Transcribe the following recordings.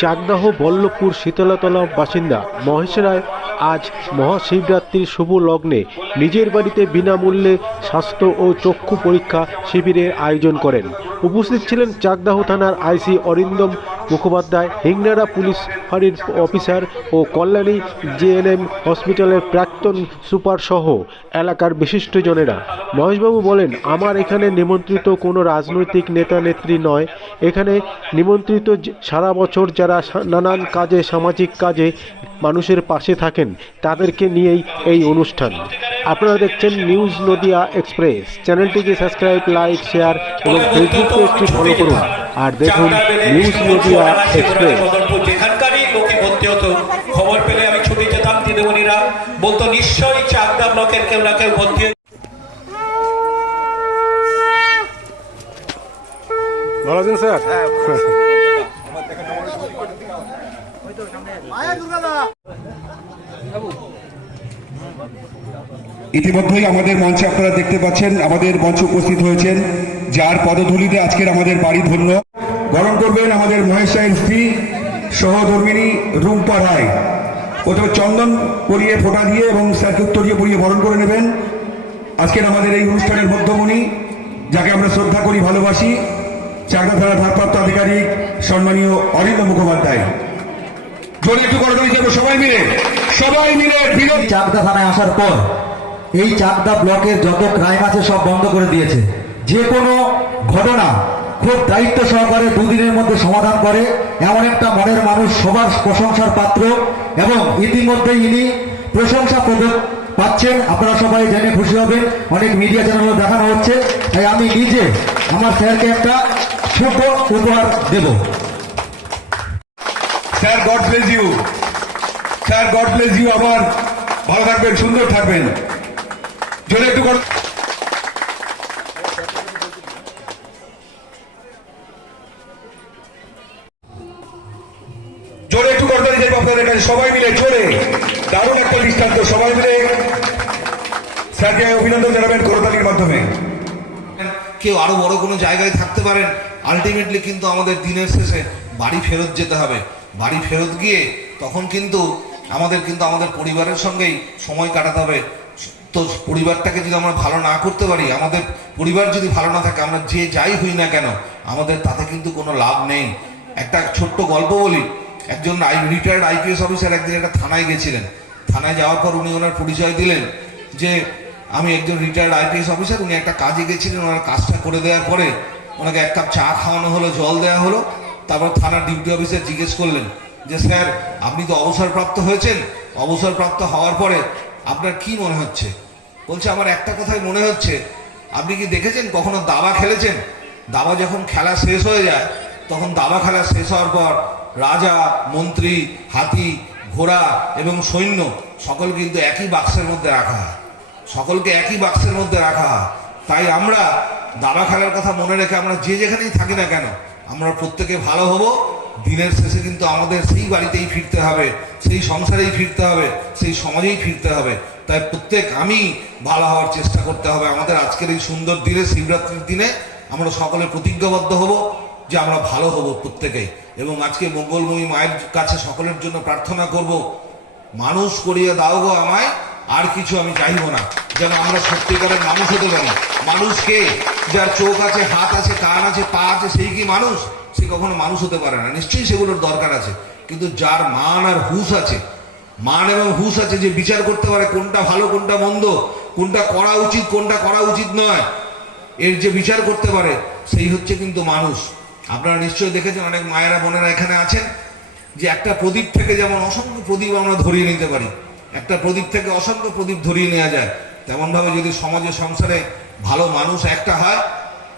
চাকদাহ, বল্লভপুর, শীতলাতলা বাসিন্দা মহেশ রায় আজ মহাশিবরাত্রির শুভ লগ্নে নিজের বাড়িতে বিনামূল্যে স্বাস্থ্য ও চক্ষু পরীক্ষা শিবিরের আয়োজন করেন। উপস্থিত ছিলেন চাকদাহ থানার আইসি অরিন্দম মুখোপাধ্যায় হিংনারা পুলিশ ফাঁড়ির অফিসার ও কল্যাণী জেএনএম হসপিটালের প্রাক্তন সুপার সহ এলাকার বিশিষ্টজনেরা মহেশবাবু বলেন, আমার এখানে নিমন্ত্রিত কোনো রাজনৈতিক নেতা, নেত্রী নয়। এখানে নিমন্ত্রিত সারা বছর যারা নানান কাজে, সামাজিক কাজে মানুষের পাশে থাকেন, তাদেরকে নিয়েই এই অনুষ্ঠান। আপনারা দেখছেন নিউজ নদিয়া এক্সপ্রেস। চ্যানেলটিকে সাবস্ক্রাইব, লাইক, শেয়ার এবং ফেসবুক পেজটি ফলো করুন। আর দেখুন নিউজ নদিয়া এক্সপ্রেস। যেখানকারই লোকে ভর্তি হতো খবর পেলে আমি ছুটে যেতাম দিদিমণিরা। বলতো নিশ্চয়ই চাকদা ব্লকের কেউ না কেউ ভর্তি ভালো আছেন স্যার। ইতিমধ্যেই আমাদের মঞ্চে আপনারা দেখতে পাচ্ছেন আমাদের মঞ্চে উপস্থিত হয়েছেন যার পদধূলিতে আজকের আমাদের বাড়ি ধন্য। গরম করবেন আমাদের মহেশ রায়ের স্ত্রী, সহধর্মিনী রুম্পা রায়। প্রথমে চন্দন পরিয়ে ফোটা দিয়ে এবং স্যারকে উত্তরীয় পরিয়ে বরণ করে নেবেন। আজকের আমাদের এই অনুষ্ঠানের মধ্যমণি, যাকে আমরা শ্রদ্ধা করি, ভালোবাসি, চাকদা থানার ভারপ্রাপ্ত আধিকারিক সম্মানীয় অরিন্দ মুখোপাধ্যায়। জোরে একটু সবাই মিলে সবাই মিলে চাকদা থানায় আসার পর এই চাকদা ব্লকের যত ক্রাইম আছে সব বন্ধ করে দিয়েছে। যে কোনো ঘটনা খুব দায়িত্ব সহকারে দুদিনের মধ্যে সমাধান করে, এমন একটা মনের মানুষ সবার প্রশংসার পাত্র এবং ইতিমধ্যে ইনি প্রশংসা পাচ্ছেন। আপনারা সবাই জেনে খুশি হবেন, অনেক মিডিয়া চ্যানেলও দেখানো হচ্ছে। তাই আমি নিজে আমার স্যারকে একটা ছোট উপহার দেব। Sir God bless you sir God bless you আবার ভালো থাকবেন, সুন্দর থাকবেন। জোরে একটু কাছে সবাই মিলে, জোরে। দারুণ একটা দৃষ্টান্ত, সবাই মিলে স্যারকে অভিনন্দন জানাবেন করতালির মাধ্যমে। কেউ আরও বড় কোনো জায়গায় থাকতে পারেন আলটিমেটলি কিন্তু আমাদের দিনের শেষে বাড়ি ফেরত যেতে হবে। বাড়ি ফেরত গিয়ে তখন কিন্তু আমাদের কিন্তু আমাদের পরিবারের সঙ্গেই সময় কাটাতে হবে। তো পরিবারটাকে যদি আমরা ভালো না করতে পারি, আমাদের পরিবার যদি ভালো না থাকে, আমরা যে যাই হই না কেন, আমাদের তাতে কিন্তু কোনো লাভ নেই। একটা ছোট্ট গল্প বলি একজন রিটায়ার্ড আইপিএস অফিসার একদিন একটা থানায় গেছিলেন। থানায় যাওয়ার পর উনি ওনার পরিচয় দিলেন যে, আমি একজন রিটায়ার্ড আইপিএস অফিসার উনি একটা কাজে গেছিলেন, ওনার কাজটা করে দেওয়ার পরে ওনাকে এক কাপ চা খাওয়ানো হলো, জল দেওয়া হলো, তারপর থানার ডিউটি অফিসার জিজ্ঞেস করলেন যে, স্যার, আপনি তো অবসরপ্রাপ্ত হয়েছেন। অবসরপ্রাপ্ত হওয়ার পরে আপনার কি মনে হচ্ছে? বলছে, আমার একটা কথাই মনে হচ্ছে। আপনি কি দেখেছেন কখনো দাবা খেলেছেন? দাবা যখন খেলা শেষ হয়ে যায়, তখন দাবা খেলা শেষ হওয়ার পর রাজা, মন্ত্রী, হাতি, ঘোড়া এবং সৈন্য সকল কিন্তু একই বাক্সের মধ্যে রাখা হয়। সকলকে একই বাক্সের মধ্যে রাখা হয়। তাই আমরা দাবা খেলার কথা মনে রেখে আমরা যে যেখানেই থাকি না কেন, আমরা প্রত্যেকে ভালো হব। দিনের শেষে কিন্তু আমাদের সেই বাড়িতেই ফিরতে হবে, সেই সংসারেই ফিরতে হবে, সেই সমাজেই ফিরতে হবে। তাই প্রত্যেক আমি ভালো হওয়ার চেষ্টা করতে হবে। আমাদের আজকের এই সুন্দর দিনে শিবরাত্রির দিনে আমরা সকলে প্রতিজ্ঞাবদ্ধ হব। যে আমরা ভালো হব প্রত্যেকেই এবং আজকে মঙ্গলময়ী মায়ের কাছে সকলের জন্য প্রার্থনা করব, মানুষ করিয়ে দাও গো আমায়, আর কিছু আমি চাইব না। যেন আমরা সত্যিকারের মানুষ হতে পারি। মানুষকে যার চোখ আছে, হাত আছে, কান আছে, পা আছে, সেই কি মানুষ? সে কখনো মানুষ হতে পারে না। নিশ্চয়ই সেগুলোর দরকার আছে। কিন্তু যার মান আর হুশ আছে, মান এবং হুশ আছে যে বিচার করতে পারে কোনটা ভালো, কোনটা মন্দ, কোনটা করা উচিত, কোনটা করা উচিত নয়, এর যে বিচার করতে পারে, সেই হচ্ছে কিন্তু মানুষ। আপনারা নিশ্চয়ই দেখেছেন অনেক মায়েরা, বোনেরা এখানে আছেন, যে একটা প্রদীপ থেকে যেমন অসংখ্য প্রদীপ আমরা ধরিয়ে নিতে পারি, একটা প্রদীপ থেকে অসংখ্য প্রদীপ ধরিয়ে নেওয়া যায়। তেমনভাবে যদি সমাজে, সংসারে ভালো মানুষ একটা হয়,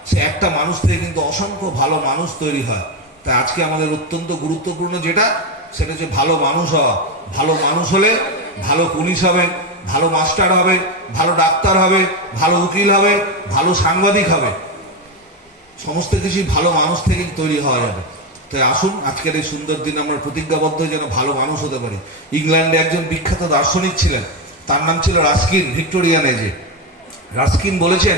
সে একটা মানুষ থেকে কিন্তু অসংখ্য ভালো মানুষ তৈরি হয়। তাই আজকে আমাদের অত্যন্ত গুরুত্বপূর্ণ যেটা, সেটা হচ্ছে ভালো মানুষ হওয়া। ভালো মানুষ হলে ভালো পুলিশ হবে, ভালো মাস্টার হবে, ভালো ডাক্তার হবে, ভালো উকিল হবে, ভালো সাংবাদিক হবে। সমস্ত কিছুই ভালো মানুষ থেকেই তৈরি হওয়া যাবে। তাই আসুন, আজকের এই সুন্দর দিন আমরা প্রতিজ্ঞাবদ্ধ যেন ভালো মানুষ হতে পারি। ইংল্যান্ডে একজন বিখ্যাত দার্শনিক ছিলেন, তার নাম ছিল রাস্কিন, ভিক্টোরিয়ান এজে। রাস্কিন বলেছেন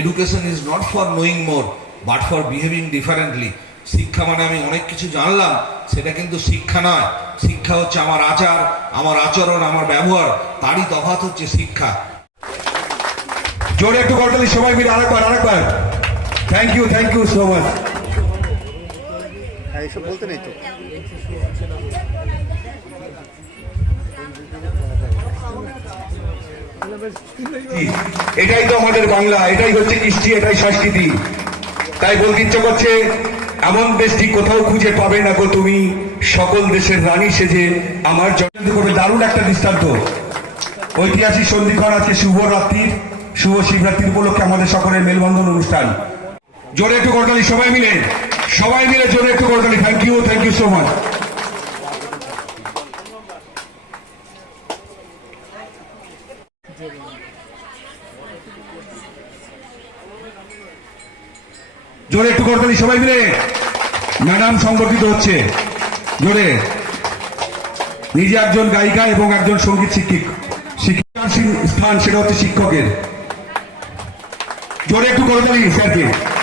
education is not for knowing more but for behaving differently শিক্ষা মানে আমি অনেক কিছু জানলাম, সেটা কিন্তু শিক্ষা নয়। শিক্ষা হচ্ছে আমার আচার, আমার আচরণ, আমার ব্যবহার, তারই তফাত হচ্ছে শিক্ষা। জোরে একটু সবাই মিলে আরেকবার আরেকবার। Thank you thank you so much এইসব বলতে নেই তো। এটাই তো আমাদের বাংলা এটাই হচ্ছে কৃষ্টি এটাই সংস্কৃতি। তাই বলতে ইচ্ছে করছে এমন দেশটি কোথাও খুঁজে পাবে না গো তুমি। সকল দেশের রানী সেজে আমার জন্য করবে দারুণ একটা দৃষ্টান্ত। ঐতিহাসিক সন্ধিক্ষণ আছে শুভ রাত্রির শুভ শিবরাত্রির উপলক্ষে আমাদের সকলের মেলবন্ধন অনুষ্ঠান। জোরে একটু করতালি, সবাই মিলে। সবাই মিলে জোরে একটু করতালি। Thank you thank you so much জোরে একটু করতালি, সবাই মিলে। ম্যাডাম সংগঠিত হচ্ছে। জোরে। নিজে একজন গায়িকা এবং একজন সংগীত শিক্ষিক। শিক্ষার স্থান সেটা হচ্ছে শিক্ষকের। জোরে একটু করতালি, স্যারকে।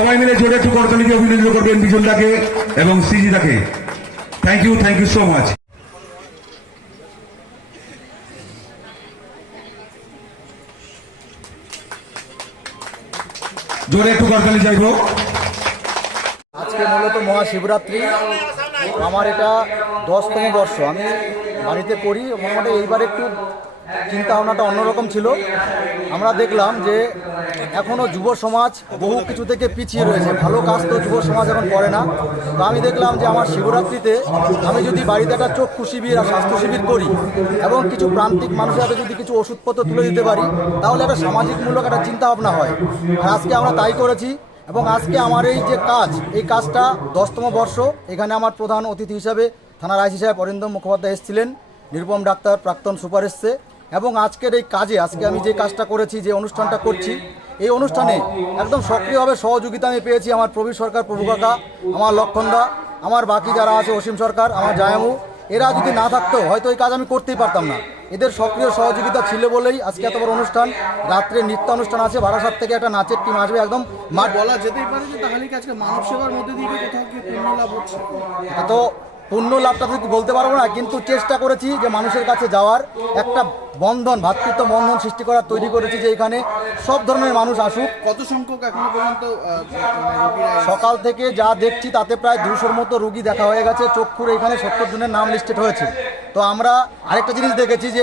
সবাই মিলে জোরে একটু করতালিকে অভিনন্দিত করবেন বিজনদাকে এবং সৃজিদাকে। Thank you thank you so much জোরে একটু করতালি চাইব আজকে মূলত মহাশিবরাত্রি। আমার এটা দশতম বর্ষ। আমি বাড়িতে করি মোটামুটি এইবার একটু চিন্তা ভাবনাটা অন্যরকম ছিল। আমরা দেখলাম যে এখনও যুব সমাজ বহু কিছু থেকে পিছিয়ে রয়েছে। ভালো কাজ তো যুব সমাজ এখন করে না। তো আমি দেখলাম যে আমার শিবরাত্রিতে আমি যদি বাড়িতে একটা চক্ষু শিবির আর স্বাস্থ্য শিবির করি এবং কিছু প্রান্তিক মানুষের হাতে যদি কিছু ওষুধপত্র তুলে দিতে পারি, তাহলে একটা সামাজিকমূলক একটা চিন্তা ভাবনা হয়। আর আজকে আমরা তাই করেছি এবং আজকে আমার এই যে কাজ, এই কাজটা দশতম বর্ষ। এখানে আমার প্রধান অতিথি হিসাবে থানার আইসি সাহেব অরিন্দম মুখোপাধ্যায় এসেছিলেন। নিরুপম ডাক্তার প্রাক্তন সুপার এসছে। এবং আজকের এই কাজে আজকে আমি যে কাজটা করেছি যে অনুষ্ঠানটা করছি এই অনুষ্ঠানে একদম সক্রিয়ভাবে সহযোগিতা আমি পেয়েছি আমার প্রবীর সরকার প্রভু কাকা আমার লক্ষণদা আমার বাকি যারা আছে অসীম সরকার আমার জায়ামু এরা যদি না থাকতো হয়তো এই কাজ আমি করতেই পারতাম না। এদের সক্রিয় সহযোগিতা ছিল বলেই আজকে এত বড় অনুষ্ঠান। রাত্রে নৃত্য অনুষ্ঠান আছে বারাসাত থেকে একটা নাচের টিম আসবে একদম মাঠ বলা যেতেই পারে যে তাহলে কি আজকে মানব সেবার মধ্যে দিয়ে কোথাও পুণ্য লাভ হচ্ছে? তো পূর্ণ লাভটা তো বলতে পারব না কিন্তু চেষ্টা করেছি যে মানুষের কাছে যাওয়ার। একটা বন্ধন ভাতৃত্ব বন্ধন সৃষ্টি করার তৈরি করেছি যে এখানে সব ধরনের মানুষ আসুক। কত সংখ্যক এখনও পর্যন্ত? সকাল থেকে যা দেখছি তাতে প্রায় দুশোর মতো রুগী দেখা হয়ে গেছে চক্ষুর এখানে সত্তর জনের নাম লিস্টেড হয়েছে। তো আমরা আরেকটা জিনিস দেখেছি যে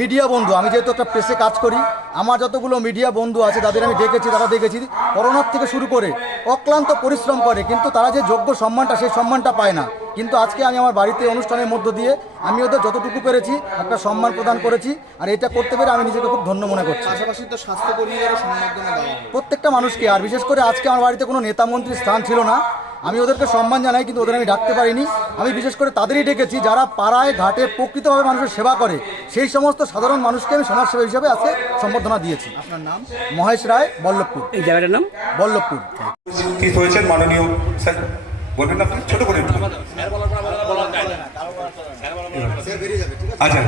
মিডিয়া বন্ধু আমি যেহেতু একটা প্রেসে কাজ করি আমার যতগুলো মিডিয়া বন্ধু আছে তাদের আমি ডেকেছি তারা দেখেছি করোনার থেকে শুরু করে অক্লান্ত পরিশ্রম করে কিন্তু তারা যে যোগ্য সম্মানটা সেই সম্মানটা পায় না। কিন্তু আজকে আমি আমার বাড়িতে অনুষ্ঠানের মধ্য দিয়ে আমি ওদের যতটুকু পেরেছি একটা সম্মান প্রদান করেছি আর এটা করতে পেরে আমি নিজেকে খুব ধন্য মনে করছি। পাশাপাশি তো প্রত্যেকটা মানুষকে আর বিশেষ করে আজকে আমার বাড়িতে কোনো নেতা মন্ত্রীর স্থান ছিল না আমি ওদেরকে সম্মান জানাই কিন্তু ওদের আমি ডাকতে পারিনি। আমি বিশেষ করে তাদেরই ডেকেছি যারা পাড়ায় ঘাটে প্রকৃতভাবে মানুষের সেবা করে। সেই সমস্ত সাধারণ মানুষকে আমি সমাজসেবা হিসাবে আজকে সম্বর্ধনা দিয়েছি। আপনার নাম? মহেশ রায় বল্লভপুর। এই জায়গাটার নাম? বল্লভপুর। হয়েছেন মাননীয় স্যার? বলবেন আপনি ছোট করে আচ্ছা।